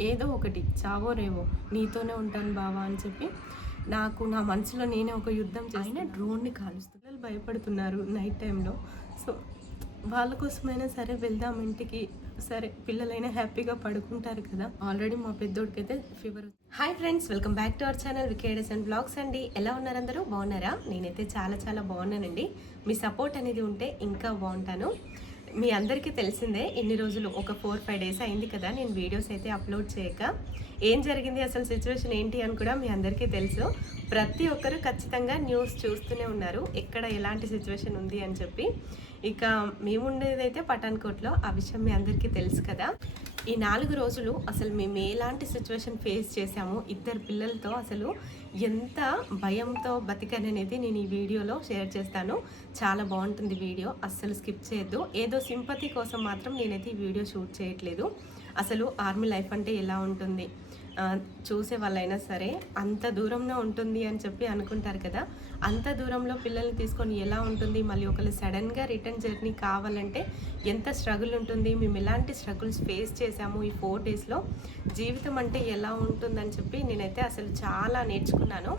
ఏదో ఒకటి చావో రేవో నీతోనే ఉంటాను బావా అని చెప్పి నాకు నా మనసులో నేనే ఒక యుద్ధం చేసిన డ్రోన్ని కాలుస్తూ పిల్లలు భయపడుతున్నారు నైట్ టైంలో. సో వాళ్ళ కోసమైనా సరే వెళ్దాం ఇంటికి. సరే పిల్లలైనా హ్యాపీగా పడుకుంటారు కదా. ఆల్రెడీ మా పెద్దోడికి అయితే fever hi friends welcome back to our channel వికేడెస్ and blogs అండి. ఎలా ఉన్నారు అందరూ? బాగున్నారా? నేనైతే చాలా చాలా బాగున్నానండి. మీ సపోర్ట్ అనేది ఉంటే ఇంకా బాగుంటాను. మీ అందరికీ తెలిసిందే ఇన్ని రోజులు ఒక ఫోర్ ఫైవ్ డేస్ అయింది కదా నేను వీడియోస్ అయితే అప్లోడ్ చేయక. ఏం జరిగింది అసలు సిచ్యువేషన్ ఏంటి అని కూడా మీ అందరికీ తెలుసు. ప్రతి ఒక్కరు ఖచ్చితంగా న్యూస్ చూస్తూనే ఉన్నారు. ఎక్కడ ఎలాంటి సిచ్యువేషన్ ఉంది అని చెప్పి. ఇక మేముండేదైతే పఠాన్కోట్లో ఆ విషయం మీ అందరికీ తెలుసు కదా. ఈ నాలుగు రోజులు అసలు మేము ఎలాంటి సిచ్యువేషన్ ఫేస్ చేశాము ఇద్దరు పిల్లలతో అసలు ఎంత భయంతో బతికననేది నేను ఈ వీడియోలో షేర్ చేస్తాను. చాలా బాగుంటుంది వీడియో అస్సలు స్కిప్ చేయొద్దు. ఏదో సింపతి కోసం మాత్రం నేనైతే ఈ వీడియో షూట్ చేయట్లేదు. అసలు ఆర్మీ లైఫ్ అంటే ఎలా ఉంటుంది? చూసే వాళ్ళైనా సరే అంత దూరంలో ఉంటుంది అని చెప్పి అనుకుంటారు కదా. అంత దూరంలో పిల్లల్ని తీసుకొని ఎలా ఉంటుంది? మళ్ళీ ఒకళ్ళు సడన్గా రిటర్న్ జర్నీ కావాలంటే ఎంత స్ట్రగుల్ ఉంటుంది? మేము ఎలాంటి స్ట్రగుల్స్ ఫేస్ చేసాము ఈ ఫోర్ డేస్లో? జీవితం అంటే ఎలా ఉంటుందని చెప్పి నేనైతే అసలు చాలా నేర్చుకున్నాను.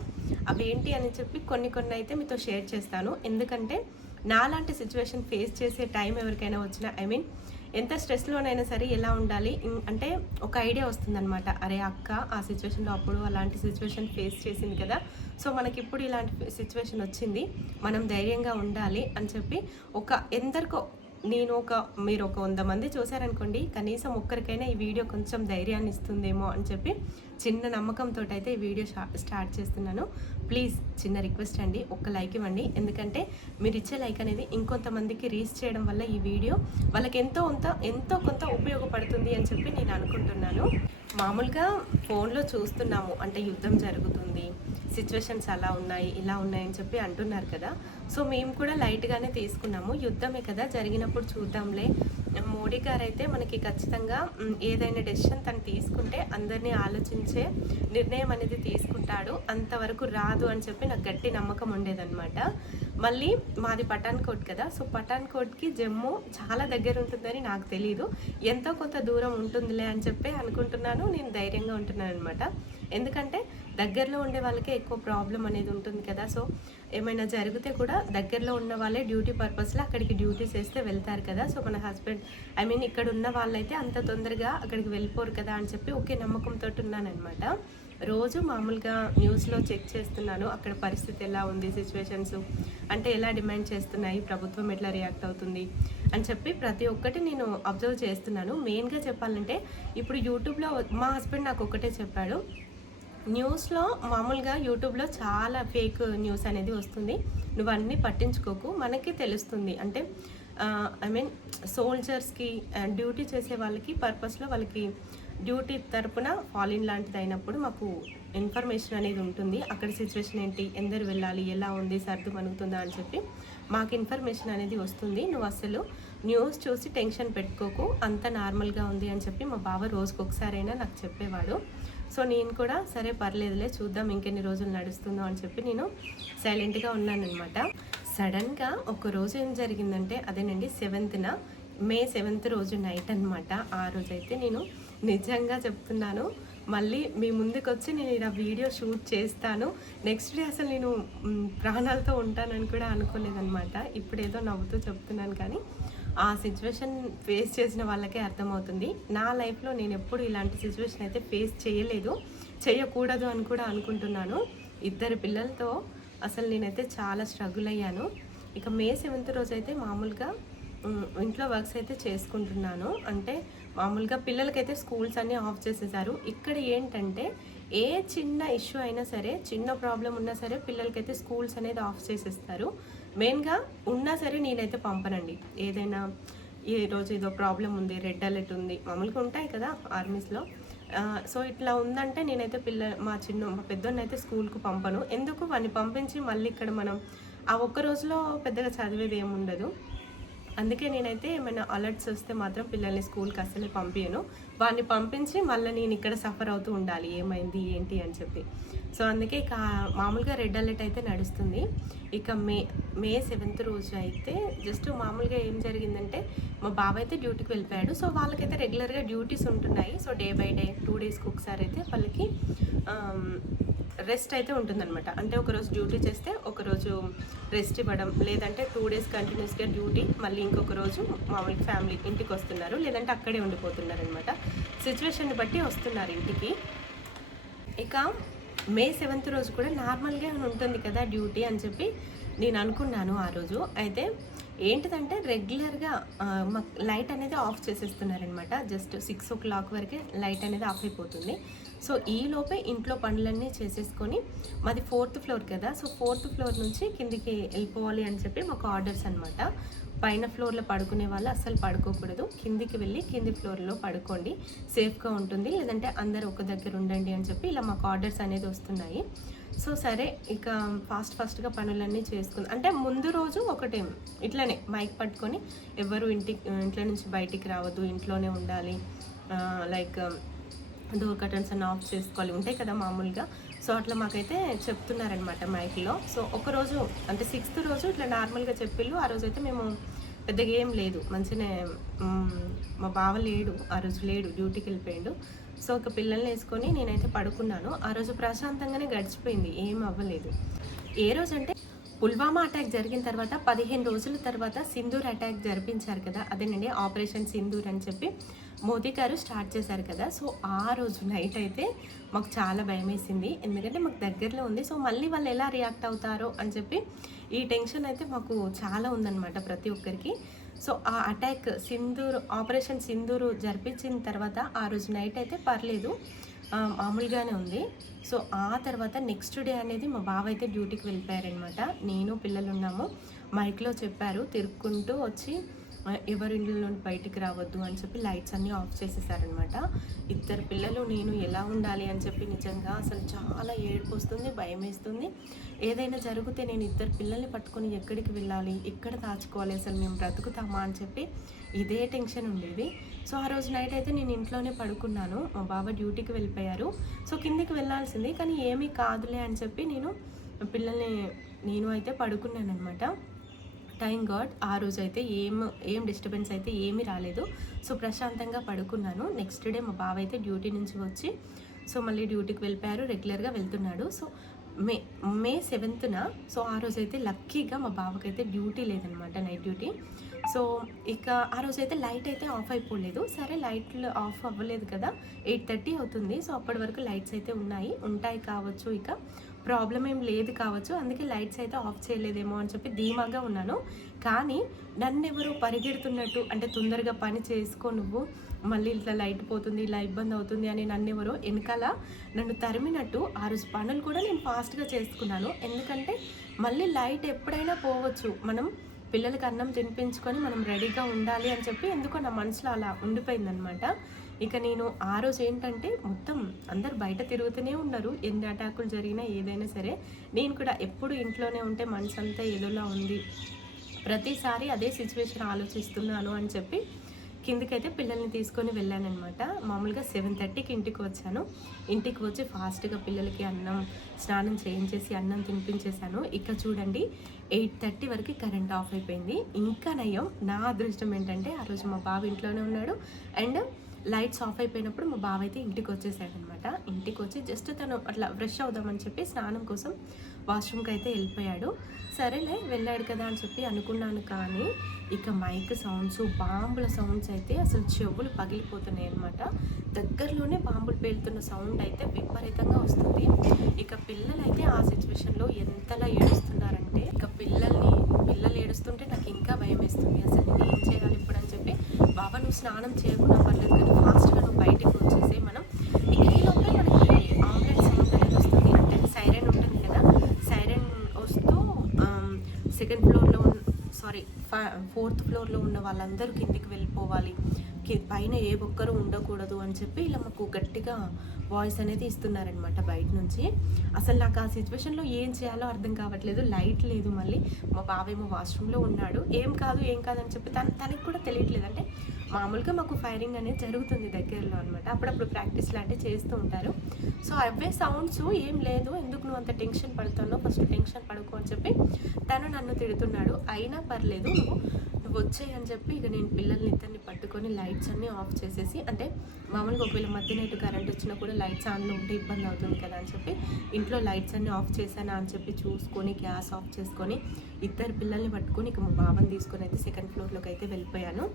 అవి ఏంటి అని చెప్పి కొన్ని కొన్ని అయితే మీతో షేర్ చేస్తాను. ఎందుకంటే నాలాంటి సిచ్యువేషన్ ఫేస్ చేసే టైం ఎవరికైనా వచ్చినా ఐ మీన్ ఎంత స్ట్రెస్లోనైనా సరే ఎలా ఉండాలి? అంటే ఒక ఐడియా వస్తుందన్నమాట. అరే అక్క ఆ సిచ్యువేషన్లో అప్పుడు అలాంటి సిచ్యువేషన్ ఫేస్ చేసింది కదా. సో మనకి ఇప్పుడు ఇలాంటి సిచ్యువేషన్ వచ్చింది. మనం ధైర్యంగా ఉండాలి అని చెప్పి ఒక ఎందరికో నేను ఒక మీరు ఒక వంద మంది చూశారనుకోండి కనీసం ఒక్కరికైనా ఈ వీడియో కొంచెం ధైర్యాన్ని ఇస్తుందేమో అని చెప్పి చిన్న నమ్మకంతో అయితే ఈ వీడియో స్టార్ట్ చేస్తున్నాను. ప్లీజ్ చిన్న రిక్వెస్ట్ అండి ఒక్క లైక్ ఇవ్వండి. ఎందుకంటే మీరు ఇచ్చే లైక్ అనేది ఇంకొంతమందికి రీచ్ చేయడం వల్ల ఈ వీడియో వాళ్ళకి ఎంతో కొంత ఎంతో కొంత ఉపయోగపడుతుంది అని చెప్పి నేను అనుకుంటున్నాను. మామూలుగా ఫోన్లో చూస్తున్నాము అంటే యుద్ధం జరుగుతుంది. సిచ్యువేషన్స్ అలా ఉన్నాయి ఇలా ఉన్నాయని చెప్పి అంటున్నారు కదా. సో మేము కూడా లైట్గానే తీసుకున్నాము. యుద్ధమే కదా. జరిగినప్పుడు చూద్దాంలే. మోడీ గారు అయితే మనకి ఖచ్చితంగా ఏదైనా డెసిషన్ తను తీసుకుంటే అందరినీ ఆలోచించే నిర్ణయం అనేది తీసుకుంటాడు. అంతవరకు రాదు అని చెప్పి నాకు గట్టి నమ్మకం ఉండేదన్నమాట. మళ్ళీ మాది పఠాన్కోట్ కదా. సో పఠాన్కోట్కి జమ్మూ చాలా దగ్గర ఉంటుందని నాకు తెలియదు ఎంతో కొంత దూరం ఉంటుందిలే అని చెప్పి అనుకుంటున్నాను. నేను ధైర్యంగా ఉంటున్నాను అనమాట ఎందుకంటే దగ్గరలో ఉండే వాళ్ళకే ఎక్కువ ప్రాబ్లం అనేది ఉంటుంది కదా. సో ఏమైనా జరిగితే కూడా దగ్గరలో ఉన్న వాళ్ళే డ్యూటీ పర్పస్లో అక్కడికి డ్యూటీ చేస్తే వెళ్తారు కదా. సో మన హస్బెండ్ ఐ మీన్ ఇక్కడ ఉన్న వాళ్ళైతే అంత తొందరగా అక్కడికి వెళ్ళిపోరు కదా అని చెప్పి ఒకే నమ్మకంతో ఉన్నానన్నమాట. రోజు మామూలుగా న్యూస్లో చెక్ చేస్తున్నాను. అక్కడ పరిస్థితి ఎలా ఉంది సిచ్యువేషన్స్ అంటే ఎలా డిమాండ్ చేస్తున్నాయి ప్రభుత్వం ఎట్లా రియాక్ట్ అవుతుంది అని చెప్పి ప్రతి ఒక్కటి నేను అబ్జర్వ్ చేస్తున్నాను. మెయిన్గా చెప్పాలంటే ఇప్పుడు యూట్యూబ్లో మా హస్బెండ్ నాకు ఒకటే చెప్పాడు. న్యూస్లో మామూలుగా యూట్యూబ్లో చాలా ఫేక్ న్యూస్ అనేది వస్తుంది. నువ్వు అన్నీ పట్టించుకోకు. మనకి తెలుస్తుంది. అంటే ఐ మీన్ సోల్జర్స్కి డ్యూటీ చేసే వాళ్ళకి పర్పస్లో వాళ్ళకి డ్యూటీ తరపున ఫాలిన్ లాంటిది అయినప్పుడు మాకు ఇన్ఫర్మేషన్ అనేది ఉంటుంది. అక్కడ సిచ్యువేషన్ ఏంటి? ఎందరు వెళ్ళాలి? ఎలా ఉంది? సర్దు మనుగుతుందా? అని చెప్పి మాకు ఇన్ఫర్మేషన్ అనేది వస్తుంది. నువ్వు అసలు న్యూస్ చూసి టెన్షన్ పెట్టుకోకు అంత నార్మల్గా ఉంది అని చెప్పి మా బావ రోజుకి ఒకసారైనా నాకు చెప్పేవాడు. సో నేను కూడా సరే పర్లేదులే చూద్దాం ఇంకెన్ని రోజులు నడుస్తుందో అని చెప్పి నేను సైలెంట్గా ఉన్నానమాట సడన్గా ఒక రోజు ఏం జరిగిందంటే అదేనండి సెవెంత్న మే సెవెంత్ రోజు నైట్ అనమాట ఆ రోజు అయితే నేను నిజంగా చెప్తున్నాను మళ్ళీ మీ ముందుకు వచ్చి నేను ఇలా వీడియో షూట్ చేస్తాను నెక్స్ట్ డే అసలు నేను ప్రాణాలతో ఉంటానని కూడా అనుకోలేదనమాట ఇప్పుడు ఏదో నవ్వుతూ చెప్తున్నాను కానీ ఆ సిచ్యువేషన్ ఫేస్ చేసిన వాళ్ళకే అర్థమవుతుంది. నా లైఫ్లో నేను ఎప్పుడు ఇలాంటి సిచ్యువేషన్ అయితే ఫేస్ చేయలేదు. చేయకూడదు అని కూడా అనుకుంటున్నాను. ఇద్దరు పిల్లలతో అసలు నేనైతే చాలా స్ట్రగుల్ అయ్యాను. ఇక మే సెవెంత్ రోజు అయితే మామూలుగా ఇంట్లో వర్క్స్ అయితే చేసుకుంటున్నాను. అంటే మామూలుగా పిల్లలకైతే స్కూల్స్ అన్నీ ఆఫ్ చేసేసారు. ఇక్కడ ఏంటంటే ఏ చిన్న ఇష్యూ అయినా సరే చిన్న ప్రాబ్లం ఉన్నా సరే పిల్లలకైతే స్కూల్స్ అనేది ఆఫ్ చేసేస్తారు. మెయిన్గా ఉన్నా సరే నేనైతే పంపనండి. ఏదైనా ఈ రోజు ఏదో ప్రాబ్లం ఉంది రెడ్ అలర్ట్ ఉంది మామూలుగా ఉంటాయి కదా ఆర్మీస్లో. సో ఇట్లా ఉందంటే నేనైతే పిల్ల మా చిన్న మా పెద్దోన్నైతే అయితే స్కూల్కు పంపను. ఎందుకు వాడిని పంపించి మళ్ళీ ఇక్కడ మనం ఆ ఒక్క రోజులో పెద్దగా చదివేది ఏముండదు. అందుకే నేనైతే ఏమైనా అలర్ట్స్ వస్తే మాత్రం పిల్లల్ని స్కూల్కి అసలే పంపించను వాడిని పంపించి మళ్ళీ నేను ఇక్కడ సఫర్ అవుతూ ఉండాలి. ఏమైంది ఏంటి అని చెప్పి. సో అందుకే ఇక మామూలుగా రెడ్ అలర్ట్ అయితే నడుస్తుంది. ఇక మే మే సెవెంత్ రోజు అయితే జస్ట్ మామూలుగా ఏం జరిగిందంటే మా బాబాయ్ అయితే డ్యూటీకి వెళ్ళిపోయాడు. సో వాళ్ళకైతే రెగ్యులర్గా డ్యూటీస్ ఉంటున్నాయి. So day by day two డేస్కి ఒకసారి అయితే వాళ్ళకి um, రెస్ట్ అయితే ఉంటుందన్నమాట. అంటే ఒకరోజు డ్యూటీ చేస్తే ఒకరోజు రెస్ట్ ఇవ్వడం లేదంటే టూ డేస్ కంటిన్యూస్గా డ్యూటీ మళ్ళీ ఇంకొక రోజు మామూలుగా ఫ్యామిలీ ఇంటికి వస్తున్నారు లేదంటే అక్కడే ఉండిపోతున్నారనమాట సిచ్యువేషన్ని బట్టి వస్తున్నారు ఇంటికి. ఇక మే సెవెంత్ రోజు కూడా నార్మల్గా ఉంటుంది కదా డ్యూటీ అని చెప్పి నేను అనుకున్నాను ఆ రోజు. అయితే ఏంటిదంటే రెగ్యులర్గా మాకు లైట్ అనేది ఆఫ్ చేసేస్తున్నారనమాట జస్ట్ సిక్స్ ఓ క్లాక్ వరకే లైట్ అనేది ఆఫ్ అయిపోతుంది. సో ఈ లోపే ఇంట్లో పనులన్నీ చేసేసుకొని మాది ఫోర్త్ ఫ్లోర్ కదా సో ఫోర్త్ ఫ్లోర్ నుంచి కిందికి వెళ్ళిపోవాలి అని చెప్పి మాకు ఆర్డర్స్ అనమాట పైన ఫ్లోర్లో పడుకునే వాళ్ళు అస్సలు పడుకోకూడదు. కిందికి వెళ్ళి కింది ఫ్లోర్లో పడుకోండి. సేఫ్గా ఉంటుంది. లేదంటే అందరు ఒక దగ్గర ఉండండి అని చెప్పి ఇలా మాకు ఆర్డర్స్ అనేది వస్తున్నాయి. సో సరే ఇక ఫాస్ట్ ఫాస్ట్గా పనులన్నీ చేసుకుంది అంటే ముందు రోజు ఒకటే ఇట్లనే మైక్ పట్టుకొని ఎవరు ఇంటికి ఇంట్లో నుంచి బయటికి రావద్దు ఇంట్లోనే ఉండాలి. లైక్ డోర్ కర్టన్స్ అన్నీ ఆఫ్ చేసుకోవాలి. ఉంటాయి కదా మామూలుగా. సో అట్లా మాకైతే చెప్తున్నారనమాట మైక్లో. సో ఒక రోజు అంటే సిక్స్త్ రోజు ఇట్లా నార్మల్గా చెప్పిళ్ళు. ఆ రోజు అయితే మేము పెద్దగా ఏం లేదు. మంచిగానే మా బావ లేడు. ఆ రోజు లేడు డ్యూటీకి వెళ్ళిపోయాడు సో ఒక పిల్లల్ని వేసుకొని నేనైతే పడుకున్నాను. ఆ రోజు ప్రశాంతంగానే గడిచిపోయింది. ఏం అవ్వలేదు. ఏ రోజు అంటే పుల్వామా అటాక్ జరిగిన తర్వాత పదిహేను రోజుల తర్వాత సింధూర్ అటాక్ జరిపించారు కదా అదేనండి ఆపరేషన్ సింధూర్ అని చెప్పి మోదీ గారు స్టార్ట్ చేశారు కదా. సో ఆ రోజు నైట్ అయితే మాకు చాలా భయం వేసింది ఎందుకంటే మాకు దగ్గరలో ఉంది. సో మళ్ళీ వాళ్ళు ఎలా రియాక్ట్ అవుతారో అని చెప్పి ఈ టెన్షన్ అయితే మాకు చాలా ఉందన్నమాట ప్రతి ఒక్కరికి. సో ఆ అటాక్ సింధూర్ ఆపరేషన్ సింధూరు జరిపించిన తర్వాత ఆ రోజు నైట్ అయితే పర్లేదు. మామూలుగానే ఉంది. సో ఆ తర్వాత నెక్స్ట్ డే అనేది మా బావ అయితే డ్యూటీకి వెళ్ళిపోయారనమాట నేను పిల్లలు ఉన్నాము మైక్లో చెప్పారు తిరుక్కుంటూ వచ్చి ఎవరి ఇంట్లో బయటికి రావద్దు అని చెప్పి లైట్స్ అన్నీ ఆఫ్ చేసేసారనమాట ఇద్దరు పిల్లలు నేను ఎలా ఉండాలి అని చెప్పి నిజంగా అసలు చాలా ఏడుపు వస్తుంది భయం వేస్తుంది. ఏదైనా జరిగితే నేను ఇద్దరు పిల్లల్ని పట్టుకొని ఎక్కడికి వెళ్ళాలి ఎక్కడ దాచుకోవాలి అసలు మేము బ్రతుకుతామా అని చెప్పి ఇదే టెన్షన్ ఉండేది. సో ఆ రోజు నైట్ అయితే నేను ఇంట్లోనే పడుకున్నాను. మా బాబా డ్యూటీకి వెళ్ళిపోయారు. సో కిందికి వెళ్ళాల్సింది కానీ ఏమీ కాదులే అని చెప్పి నేను పిల్లల్ని నేను అయితే పడుకున్నాను అనమాట టైం గాడ్ ఆ రోజు అయితే ఏం ఏం డిస్టర్బెన్స్ అయితే ఏమీ రాలేదు. సో ప్రశాంతంగా పడుకున్నాను. నెక్స్ట్ డే మా బావ అయితే డ్యూటీ నుంచి వచ్చి సో మళ్ళీ డ్యూటీకి వెళ్ళిపోయారు. రెగ్యులర్గా వెళ్తున్నాడు. సో మే మే సెవెంత్న సో ఆ రోజు అయితే లక్కీగా మా బావకైతే డ్యూటీ లేదనమాట నైట్ డ్యూటీ. సో ఇక ఆ రోజు అయితే లైట్ అయితే ఆఫ్ అయిపోలేదు. సరే లైట్లు ఆఫ్ అవ్వలేదు కదా ఎయిట్ థర్టీ అవుతుంది. సో అప్పటి వరకు లైట్స్ అయితే ఉన్నాయి. ఉంటాయి కావచ్చు ఇక. ప్రాబ్లం ఏం లేదు కావచ్చు. అందుకే లైట్స్ అయితే ఆఫ్ చేయలేదేమో అని చెప్పి ధీమాగా ఉన్నాను. కానీ నన్ను ఎవరు పరిగెడుతున్నట్టు అంటే తొందరగా పని చేసుకో నువ్వు. మళ్ళీ ఇట్లా లైట్ పోతుంది ఇలా ఇబ్బంది అవుతుంది అని నన్ను ఎవరో వెనకాల నన్ను తరిమినట్టు ఆ రోజు పనులు కూడా నేను ఫాస్ట్గా చేసుకున్నాను. ఎందుకంటే మళ్ళీ లైట్ ఎప్పుడైనా పోవచ్చు. మనం పిల్లలకి అన్నం తినిపించుకొని మనం రెడీగా ఉండాలి అని చెప్పి ఎందుకో నా మనసులో అలా ఉండిపోయిందనమాట ఇక నేను ఆ రోజు ఏంటంటే మొత్తం అందరు బయట తిరుగుతూనే ఉన్నారు. ఎన్ని అటాకులు జరిగినా ఏదైనా సరే నేను కూడా ఎప్పుడు ఇంట్లోనే ఉంటే మనసు అంతా ఏదోలా ఉంది. ప్రతిసారి అదే సిచ్యువేషన్ ఆలోచిస్తున్నాను అని చెప్పి కిందకైతే పిల్లల్ని తీసుకొని వెళ్ళానమాట మామూలుగా సెవెన్ థర్టీకి ఇంటికి వచ్చాను. ఇంటికి వచ్చి ఫాస్ట్గా పిల్లలకి అన్నం స్నానం చేయించేసి అన్నం తినిపించేశాను. ఇక్కడ చూడండి ఎయిట్ థర్టీ వరకు కరెంట్ ఆఫ్ అయిపోయింది. ఇంకా నయం నా అదృష్టం ఏంటంటే ఆ రోజు మా బావ ఇంట్లోనే ఉన్నాడు. అండ్ లైట్స్ ఆఫ్ అయిపోయినప్పుడు మా బావ అయితే ఇంటికి వచ్చేసాడనమాట. ఇంటికి వచ్చి జస్ట్ తను అట్లా బ్రష్ అవుదామని చెప్పి స్నానం కోసం వాష్రూమ్కి అయితే వెళ్ళిపోయాడు. సరేలే వెళ్ళాడు కదా అని చెప్పి అనుకున్నాను కానీ ఇక మైక్ సౌండ్స్ బాంబుల సౌండ్స్ అయితే అసలు చెవులు పగిలిపోతున్నాయి అనమాట దగ్గరలోనే బాంబులు పేలుతున్న సౌండ్ అయితే విపరీతంగా వస్తుంది. ఇక పిల్లలైతే ఆ సిచ్యువేషన్లో ఎంతలా ఏడుస్తున్నారంటే ఇక పిల్లల్ని పిల్లలు ఏడుస్తుంటే నాకు ఇంకా భయం వేస్తుంది. అసలు నేను ఏం చేయాలి ఇప్పుడు అని చెప్పి బాబా నువ్వు స్నానం చేయకుండా పర్లేదు కానీ ఫాస్ట్గా నువ్వు బయటికి వచ్చేసి మనం ఇక మనకి సౌండ్ అనేది వస్తుంది. అంటే సైరన్ ఉంటుంది కదా సైరన్ వస్తూ సెకండ్ ఫ్లోర్లో సారీ ఫోర్త్ ఫ్లోర్లో ఉన్న వాళ్ళందరూ కిందికి వెళ్ళిపోవాలి. పైన ఏ ఒక్కరు ఉండకూడదు అని చెప్పి ఇలా మాకు గట్టిగా వాయిస్ అనేది ఇస్తున్నారనమాట బయట నుంచి. అసలు నాకు ఆ సిచ్యువేషన్లో ఏం చేయాలో అర్థం కావట్లేదు. లైట్ లేదు మళ్ళీ. మా బావేమో వాష్రూమ్లో ఉన్నాడు. ఏం కాదు ఏం కాదు అని చెప్పి తన తనకి కూడా తెలియట్లేదు. అంటే మామూలుగా మాకు ఫైరింగ్ అనేది జరుగుతుంది దగ్గరలో అనమాట అప్పుడప్పుడు ప్రాక్టీస్ లాంటివి చేస్తూ ఉంటారు. సో అవే సౌండ్స్ ఏం లేదు. ఎందుకు నువ్వు అంత టెన్షన్ పడుతున్నావు? ఫస్ట్ టెన్షన్ పడుకో అని చెప్పి తను నన్ను తిడుతున్నాడు. అయినా పర్లేదు నువ్వు వచ్చేయని అని చెప్పి ఇక నేను పిల్లల్ని ఇద్దరిని పట్టుకొని లైట్స్ అన్నీ ఆఫ్ చేసేసి అంటే మామూలుగా ఒకవేళ మధ్య నైట్ కరెంట్ వచ్చినా కూడా లైట్స్ ఆన్లో ఉంటే ఇబ్బంది అవుతుంది కదా అని చెప్పి ఇంట్లో లైట్స్ అన్నీ ఆఫ్ చేశానా అని చెప్పి చూసుకొని గ్యాస్ ఆఫ్ చేసుకొని ఇద్దరు పిల్లల్ని పట్టుకొని ఇక మా బాబాని తీసుకొని అయితే సెకండ్ ఫ్లోర్లోకి అయితే వెళ్ళిపోయాను.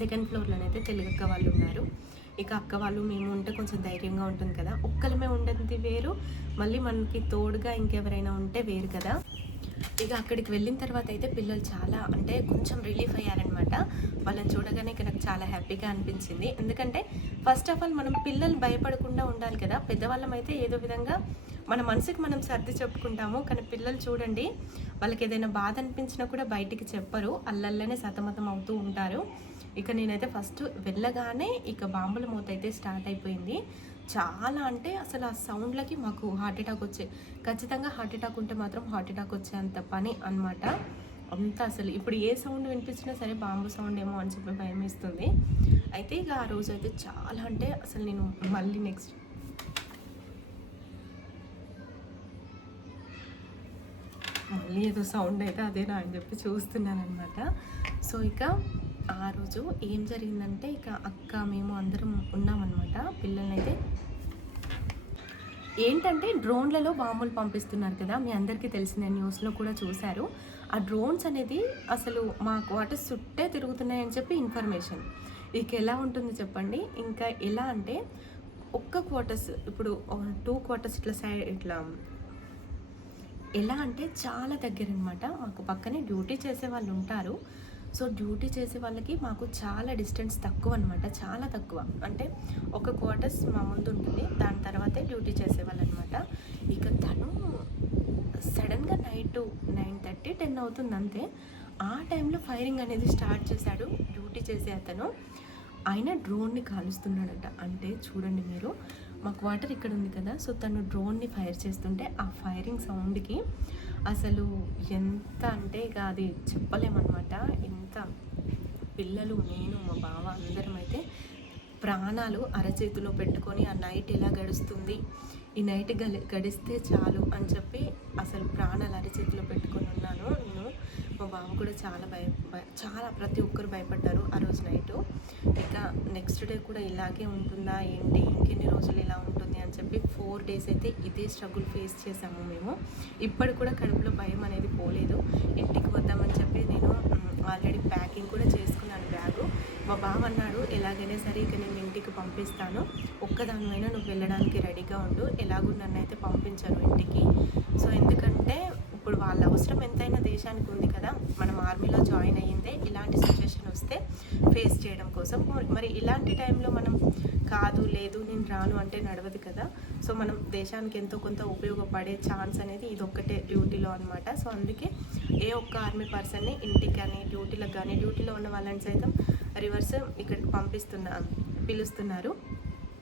సెకండ్ ఫ్లోర్లోనైతే తెలుగక్క వాళ్ళు ఉన్నారు. ఇక అక్క వాళ్ళు మేము ఉంటే కొంచెం ధైర్యంగా ఉంటుంది కదా. ఒక్కలమే ఉండేది వేరు. మళ్ళీ మనకి తోడుగా ఇంకెవరైనా ఉంటే వేరు కదా. ఇక అక్కడికి వెళ్ళిన తర్వాత అయితే పిల్లలు చాలా అంటే కొంచెం రిలీఫ్ అయ్యారనమాట వాళ్ళని చూడగానే ఇక నాకు చాలా హ్యాపీగా అనిపించింది. ఎందుకంటే ఫస్ట్ ఆఫ్ ఆల్ మనం పిల్లలు భయపడకుండా ఉండాలి కదా. పెద్దవాళ్ళం అయితే ఏదో విధంగా మన మనసుకి మనం సర్ది చెప్పుకుంటాము. కానీ పిల్లలు చూడండి వాళ్ళకి ఏదైనా బాధ అనిపించినా కూడా బయటికి చెప్పరు. అల్లల్లనే సతమతం అవుతూ ఉంటారు. ఇక నేనైతే ఫస్ట్ వెళ్ళగానే ఇక బాంబుల మూత అయితే స్టార్ట్ అయిపోయింది. చాలా అంటే అసలు ఆ సౌండ్లకి మాకు హార్ట్ అటాక్ వచ్చే ఖచ్చితంగా హార్ట్ అటాక్ ఉంటే మాత్రం హార్ట్ అటాక్ వచ్చే అంత పని అనమాట అంత అసలు ఇప్పుడు ఏ సౌండ్ వినిపించినా సరే బాంబు సౌండ్ ఏమో అని చెప్పి భయం వేస్తుంది అయితే ఇక ఆ రోజు అయితే చాలా అంటే అసలు నేను మళ్ళీ నెక్స్ట్ మళ్ళీ ఏదో సౌండ్ అయితే అదేనా అని చెప్పి చూస్తున్నాను అనమాట సో ఇక ఆ రోజు ఏం జరిగిందంటే ఇక అక్క మేము అందరం ఉన్నామన్నమాట. పిల్లల్ని ఏంటంటే డ్రోన్లలో బాంబులు పంపిస్తున్నారు కదా మీ అందరికీ తెలిసిన న్యూస్లో కూడా చూశారు. ఆ డ్రోన్స్ అనేది అసలు మా అటు చుట్టే తిరుగుతున్నాయని చెప్పి ఇన్ఫర్మేషన్. ఇక ఎలా ఉంటుంది చెప్పండి? ఇంకా ఎలా అంటే ఒక్క క్వార్టర్స్ ఇప్పుడు టూ క్వార్టర్స్ ఇట్లా సైడ్ ఇట్లా ఎలా అంటే చాలా దగ్గర అనమాట మాకు పక్కనే డ్యూటీ చేసే వాళ్ళు ఉంటారు. సో డ్యూటీ చేసే వాళ్ళకి మాకు చాలా డిస్టెన్స్ తక్కువ అనమాట చాలా తక్కువ. అంటే ఒక క్వార్టర్స్ మా ముందు ఉంటుంది దాని తర్వాతే డ్యూటీ చేసేవాళ్ళు అనమాట ఇక తను సడన్గా నైట్ నైన్ థర్టీ టెన్ అవుతుంది అంతే. ఆ టైంలో ఫైరింగ్ అనేది స్టార్ట్ చేశాడు డ్యూటీ చేసే అతను. ఆయన డ్రోన్ని కాలుస్తున్నాడట. అంటే చూడండి మీరు మా క్వార్టర్ ఇక్కడ ఉంది కదా సో తను డ్రోన్ని ఫైర్ చేస్తుంటే ఆ ఫైరింగ్ సౌండ్కి అసలు ఎంత అంటే ఇక అది చెప్పలేమన్నమాట. ఎంత పిల్లలు నేను మా బావ అందరం అయితే ప్రాణాలు అరచేతిలో పెట్టుకొని ఆ నైట్ ఎలా గడుస్తుంది ఈ నైట్ గడిస్తే చాలు అని చెప్పి అసలు ప్రాణాలు అరచేతిలో పెట్టుకొని ఉన్నాను. నేను మా బావ కూడా చాలా భయ చాలా ప్రతి ఒక్కరు భయపడ్డారు ఆ రోజు నైట్. ఇక నెక్స్ట్ డే కూడా ఇలాగే ఉంటుందా ఏంటి ఇంకెన్ని రోజులు ఇలా ఉంటుంది అని చెప్పి ఫోర్ డేస్ అయితే ఇదే స్ట్రగుల్ ఫేస్ చేసాము మేము. ఇప్పటికి కూడా కడుపులో భయం అనేది పోలేదు. ఇంటికి వద్దామని చెప్పి నేను ఆల్రెడీ ప్యాకింగ్ కూడా చేసుకున్నాను బ్యాగు మా బావ అన్నాడు ఎలాగైనా సరే ఇక నేను ఇంటికి పంపిస్తాను. ఒక్కదానివైనా నువ్వు వెళ్ళడానికి రెడీగా ఉండు. ఎలాగూ నన్ను అయితే పంపించాను ఇంటికి. సో ఎందుకంటే ఇప్పుడు వాళ్ళ అవసరం ఎంతైనా దేశానికి ఉంది కదా మనం ఆర్మీలో జాయిన్ అయ్యిందే ఇలాంటి సిచ్యువేషన్ వస్తే ఫేస్ చేయడం కోసం. మరి- ఇలాంటి టైంలో మనం కాదు లేదు నేను రాను అంటే నడవదు కదా. సో మనం దేశానికి ఎంతో కొంత ఉపయోగపడే ఛాన్స్ అనేది ఇది ఒక్కటే డ్యూటీలో అనమాట సో అందుకే ఏ ఒక్క ఆర్మీ పర్సన్ని ఇంటికి కానీ డ్యూటీలకు కానీ డ్యూటీలో ఉన్న వాళ్ళని సైతం రివర్స్ ఇక్కడికి పంపిస్తున్నా పిలుస్తున్నారు.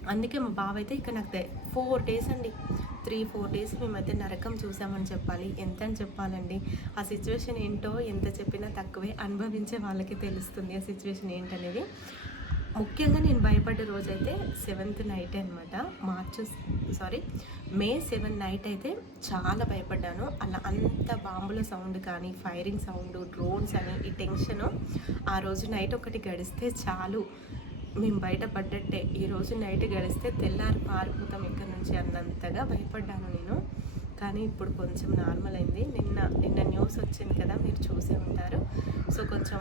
అందుకే మా బావ అయితే ఇక నాకు ఫోర్ డేస్ అండి. త్రీ ఫోర్ డేస్ మేమైతే నరకం చూసామని చెప్పాలి. ఎంత అని చెప్పాలండి? ఆ సిచ్యువేషన్ ఏంటో ఎంత చెప్పినా తక్కువే అనుభవించే వాళ్ళకి తెలుస్తుంది ఆ సిచ్యువేషన్ ఏంటనేది. ముఖ్యంగా నేను భయపడ్డ రోజు అయితే సెవెంత్ నైట్ అనమాట March sorry May seven night అయితే చాలా భయపడ్డాను. అలా అంత బాంబుల సౌండ్ కానీ ఫైరింగ్ సౌండ్ డ్రోన్స్ అని ఈ టెన్షను ఆ రోజు నైట్ ఒకటి గడిస్తే చాలు. మేము బయటపడ్డట్టే ఈరోజు నైట్ గడిస్తే తెల్లారి పారిపోతాం ఇక్కడ నుంచి అన్నంతగా భయపడ్డాను నేను. కానీ ఇప్పుడు కొంచెం నార్మల్ అయింది. నిన్న నిన్న న్యూస్ వచ్చింది కదా మీరు చూసే ఉంటారు. సో కొంచెం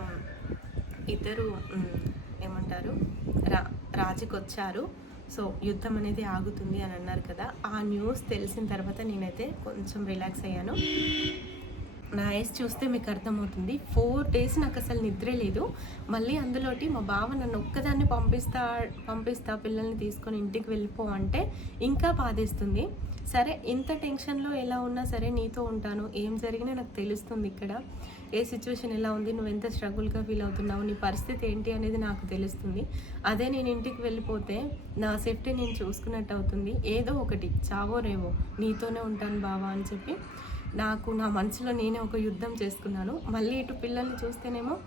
ఇద్దరు ఏమంటారు రా రాజుకి వచ్చారు సో యుద్ధం అనేది ఆగుతుంది అని అన్నారు కదా. ఆ న్యూస్ తెలిసిన తర్వాత నేనైతే కొంచెం రిలాక్స్ అయ్యాను. నా ఐస్ చూస్తే మీకు అర్థమవుతుంది. ఫోర్ డేస్ నాకు అసలు నిద్రే లేదు. మళ్ళీ అందులోటి మా బావ నన్ను ఒక్కదాన్ని పంపిస్తా పంపిస్తా పిల్లల్ని తీసుకొని ఇంటికి వెళ్ళిపో అంటే ఇంకా బాధేస్తుంది. సరే ఇంత టెన్షన్లో ఎలా ఉన్నా సరే నీతో ఉంటాను. ఏం జరిగినా నాకు తెలుస్తుంది ఇక్కడ. ఏ సిచ్యువేషన్ ఎలా ఉంది నువ్వు ఎంత స్ట్రగుల్గా ఫీల్ అవుతున్నావు నీ పరిస్థితి ఏంటి అనేది నాకు తెలుస్తుంది. అదే నేను ఇంటికి వెళ్ళిపోతే నా సేఫ్టీ నేను చూసుకున్నట్టు అవుతుంది. ఏదో ఒకటి చావో రేవో నీతోనే ఉంటాను బావా అని చెప్పి. నాకు నా మనసులో నేనే ఒక యుద్ధం చేసుకున్నాను. మళ్ళీ ఇటు పిల్లల్ని చూస్తేనేమో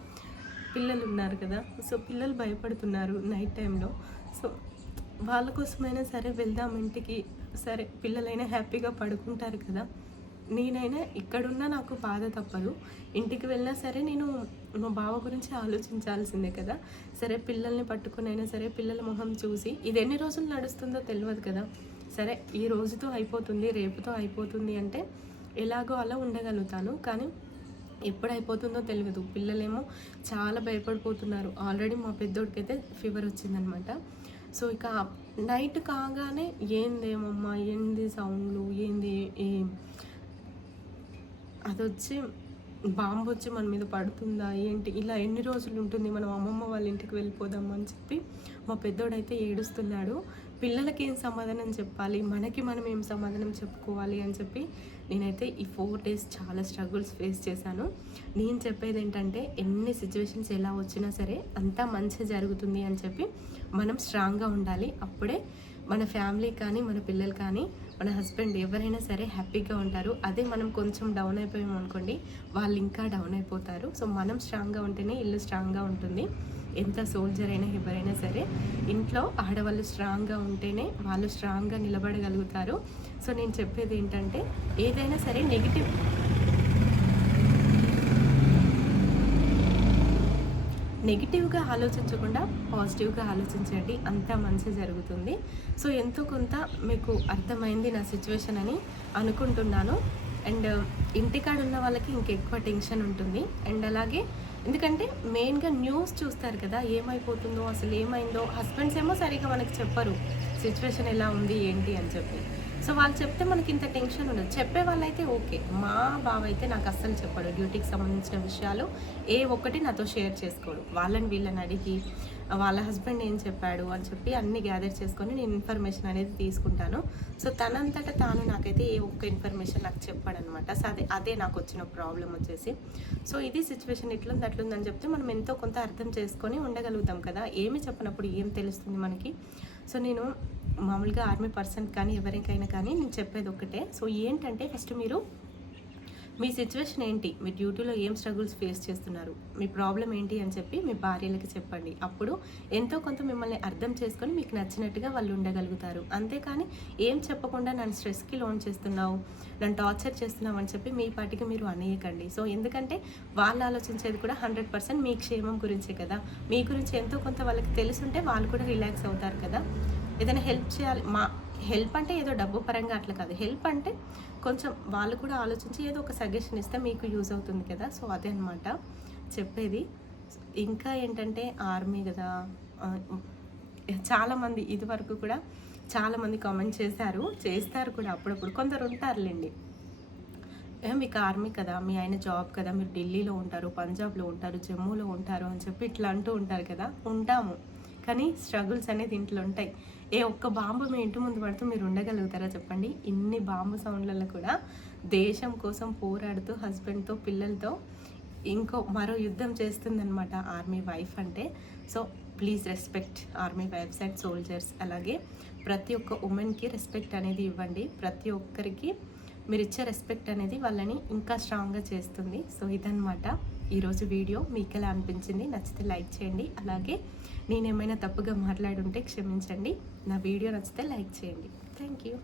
పిల్లలు ఉన్నారు కదా. సో పిల్లలు భయపడుతున్నారు నైట్ టైంలో. సో వాళ్ళ కోసమైనా సరే వెళ్దాం ఇంటికి. సరే పిల్లలైనా హ్యాపీగా పడుకుంటారు కదా. నేనైనా ఇక్కడున్నా నాకు బాధ తప్పదు. ఇంటికి వెళ్ళినా సరే నేను మా బావ గురించి ఆలోచించాల్సిందే కదా. సరే పిల్లల్ని పట్టుకునైనా సరే పిల్లల మొహం చూసి ఇది ఎన్ని రోజులు నడుస్తుందో తెలియదు కదా. సరే ఈ రోజుతో అయిపోతుంది రేపుతో అయిపోతుంది అంటే ఎలాగో అలా ఉండగలుగుతాను. కానీ ఎప్పుడు అయిపోతుందో తెలియదు. పిల్లలేమో చాలా భయపడిపోతున్నారు. ఆల్రెడీ మా పెద్దోడికైతే ఫీవర్ వచ్చిందనమాట. సో ఇక నైట్ కాగానే ఏందేమమ్మా ఏంది సౌండ్లు ఏంది ఏం అది వచ్చి బాంబు వచ్చి మన మీద పడుతుందా ఏంటి ఇలా ఎన్ని రోజులు ఉంటుంది మనం అమ్మమ్మ వాళ్ళ ఇంటికి వెళ్ళిపోదాం అని చెప్పి మా పెద్దోడైతే ఏడుస్తున్నాడు. పిల్లలకి ఏం సమాధానం చెప్పాలి? మనకి మనం ఏం సమాధానం చెప్పుకోవాలి అని చెప్పి నేనైతే ఈ ఫోర్ డేస్ చాలా స్ట్రగుల్స్ ఫేస్ చేశాను. నేను చెప్పేది ఏంటంటే ఎన్ని సిచ్యువేషన్స్ ఎలా వచ్చినా సరే అంతా మంచి జరుగుతుంది అని చెప్పి మనం స్ట్రాంగ్గా ఉండాలి. అప్పుడే మన ఫ్యామిలీ కానీ మన పిల్లలు కానీ మన హస్బెండ్ ఎవరైనా సరే హ్యాపీగా ఉంటారు. అదే మనం కొంచెం డౌన్ అయిపోయాం అనుకోండి వాళ్ళు ఇంకా డౌన్ అయిపోతారు. సో మనం స్ట్రాంగ్గా ఉంటేనే ఇల్లు స్ట్రాంగ్గా ఉంటుంది. ఎంత సోల్జర్ అయినా ఎవరైనా సరే ఇంట్లో ఆడవాళ్ళు స్ట్రాంగ్గా ఉంటేనే వాళ్ళు స్ట్రాంగ్గా నిలబడగలుగుతారు. సో నేను చెప్పేది ఏంటంటే ఏదైనా సరే నెగిటివ్ నెగిటివ్గా ఆలోచించకుండా పాజిటివ్గా ఆలోచించండి. అంతా మంచి జరుగుతుంది. సో ఎంతో కొంత మీకు అర్థమైంది నా సిచ్యువేషన్ అని అనుకుంటున్నాను. అండ్ ఇంటికాడ ఉన్న వాళ్ళకి ఇంకెక్కువ టెన్షన్ ఉంటుంది. అండ్ అలాగే ఎందుకంటే మెయిన్గా న్యూస్ చూస్తారు కదా ఏమైపోతుందో అసలు ఏమైందో హస్బెండ్స్ ఏమో సరిగా మనకి చెప్పరు. సిచ్యువేషన్ ఎలా ఉంది ఏంటి అని చెప్పి. సో వాళ్ళు చెప్తే మనకి ఇంత టెన్షన్ ఉండదు. చెప్పే వాళ్ళైతే ఓకే. మా బావ అయితే నాకు అస్సలు చెప్పడు డ్యూటీకి సంబంధించిన విషయాలు. ఏ ఒక్కటి నాతో షేర్ చేసుకోడు. వాళ్ళని వీళ్ళని అడిగి వాళ్ళ హస్బెండ్ ఏం చెప్పాడు అని చెప్పి అన్ని గ్యాదర్ చేసుకొని నేను ఇన్ఫర్మేషన్ అనేది తీసుకుంటాను. సో తనంతటా తాను నాకైతే ఏ ఒక్క ఇన్ఫర్మేషన్ నాకు చెప్పాడనమాట. సో అదే అదే నాకు వచ్చిన ప్రాబ్లం వచ్చేసి. సో ఇది సిచ్యువేషన్ ఇట్లుంది అట్లుందని చెప్తే మనం ఎంతో కొంత అర్థం చేసుకొని ఉండగలుగుతాం కదా. ఏమి చెప్పినప్పుడు ఏం తెలుస్తుంది మనకి? సో నేను మామూలుగా ఆర్మీ పర్సన్ కానీ ఎవరికైనా కానీ నేను చెప్పేది ఒకటే సో ఏంటంటే ఫస్ట్ మీరు మీ సిచ్యువేషన్ ఏంటి? మీ డ్యూటీలో ఏం స్ట్రగుల్స్ ఫేస్ చేస్తున్నారు? మీ ప్రాబ్లం ఏంటి అని చెప్పి మీ భార్యలకి చెప్పండి. అప్పుడు ఎంతో కొంత మిమ్మల్ని అర్థం చేసుకొని మీకు నచ్చినట్టుగా వాళ్ళు ఉండగలుగుతారు. అంతేకాని ఏం చెప్పకుండా నన్ను స్ట్రెస్కి లోన్ చేస్తున్నావు? నన్ను టార్చర్ చేస్తున్నావు అని చెప్పి మీ పాటికి మీరు అనేయకండి. సో ఎందుకంటే వాళ్ళు ఆలోచించేది కూడా హండ్రెడ్ పర్సెంట్ మీ క్షేమం గురించే కదా. మీ గురించి ఎంతో కొంత వాళ్ళకి తెలుసుంటే వాళ్ళు కూడా రిలాక్స్ అవుతారు కదా. ఏదైనా హెల్ప్ చేయాలి మా హెల్ప్ అంటే ఏదో డబ్బు పరంగా అట్లా కాదు. హెల్ప్ అంటే కొంచెం వాళ్ళు కూడా ఆలోచించి ఏదో ఒక సజెషన్ ఇస్తే మీకు యూజ్ అవుతుంది కదా. సో అదే అనమాట చెప్పేది. ఇంకా ఏంటంటే ఆర్మీ కదా. చాలామంది ఇది వరకు కూడా చాలామంది కామెంట్ చేశారు. చేస్తారు కూడా అప్పుడప్పుడు. కొందరు ఉంటారులేండి. మీకు ఆర్మీ కదా? మీ ఆయన జాబ్ కదా? మీరు ఢిల్లీలో ఉంటారు పంజాబ్లో ఉంటారు జమ్మూలో ఉంటారు అని చెప్పి ఇట్లా అంటూ ఉంటారు కదా. ఉంటాము. కానీ స్ట్రగుల్స్ అనేది ఇంట్లో ఉంటాయి. ఏ ఒక్క బాంబు మీ ఇంటి ముందు పడుతూ మీరు ఉండగలుగుతారా చెప్పండి? ఇన్ని బాంబు సౌండ్లలో కూడా దేశం కోసం పోరాడుతూ హస్బెండ్తో పిల్లలతో ఇంకో మరో యుద్ధం చేస్తుందనమాట ఆర్మీ వైఫ్ అంటే. So please respect army wives and soldiers అలాగే ప్రతి ఒక్క ఉమెన్కి రెస్పెక్ట్ అనేది ఇవ్వండి. ప్రతి ఒక్కరికి మీరు ఇచ్చే రెస్పెక్ట్ అనేది వాళ్ళని ఇంకా స్ట్రాంగ్గా చేస్తుంది. సో ఇదనమాట ఈరోజు వీడియో. మీకు ఎలా అనిపించింది? నచ్చితే లైక్ చేయండి. అలాగే నేనేమైనా తప్పుగా మాట్లాడుంటే క్షమించండి. నా వీడియో నచ్చితే లైక్ చేయండి. Thank you.